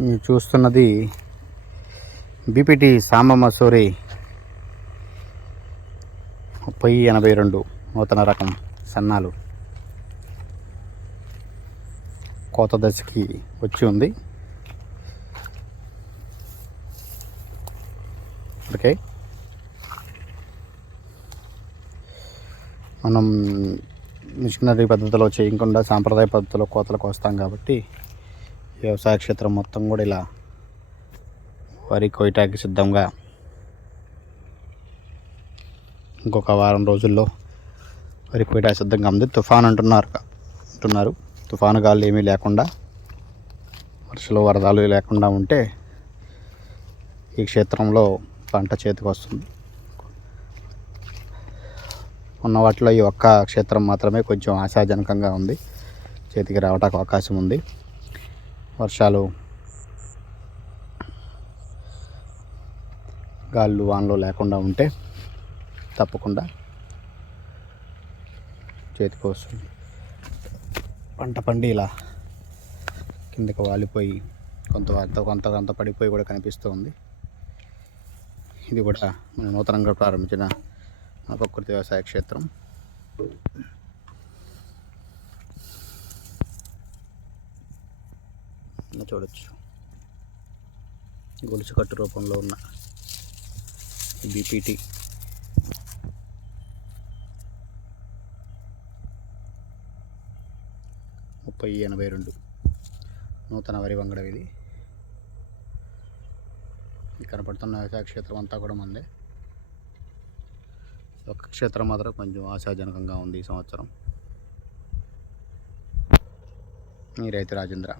మీరు చూస్తున్నది బీపీటీ సాంబ మసూరి 3082 నూతన రకం సన్నాలు కోత దశకి వచ్చి ఉంది. ఓకే, మనం మిషనరీ పద్ధతిలో చేయకుండా సాంప్రదాయ పద్ధతిలో కోతలకు వస్తాం కాబట్టి వ్యవసాయ క్షేత్రం మొత్తం కూడా ఇలా వరి కోయటానికి సిద్ధంగా ఇంకొక వారం రోజుల్లో వరి కోయటానికి సిద్ధంగా ఉంది. తుఫాన్ అంటున్నారు. తుఫాను గాలు ఏమీ లేకుండా, వర్షాలు వరదలు లేకుండా ఉంటే ఈ క్షేత్రంలో పంట చేతికి వస్తుంది. ఉన్న వాటిలో ఈ ఒక్క క్షేత్రం మాత్రమే కొంచెం ఆశాజనకంగా ఉంది, చేతికి రావడానికి అవకాశం ఉంది. వర్షాలు గాళ్ళు వానలు లేకుండా ఉంటే తప్పకుండా చేతికి వస్తుంది. పంట పండి ఇలా కిందకి వాలిపోయి కొంత పడిపోయి కూడా కనిపిస్తూ ఉంది. ఇది కూడా మనం నూతనంగా ప్రారంభించిన ప్రకృతి వ్యవసాయ క్షేత్రం. చూడొచ్చు, గొలుసు కట్టు రూపంలో ఉన్న బీపీటీ (3082) నూతన వరి వంగడం. ఇది కనపడుతున్న వ్యవసాయ క్షేత్రం అంతా కూడా మందే. ఒక క్షేత్రం మాత్రం కొంచెం ఆశాజనకంగా ఉంది ఈ సంవత్సరం. ఈ రైతు రాజేంద్ర.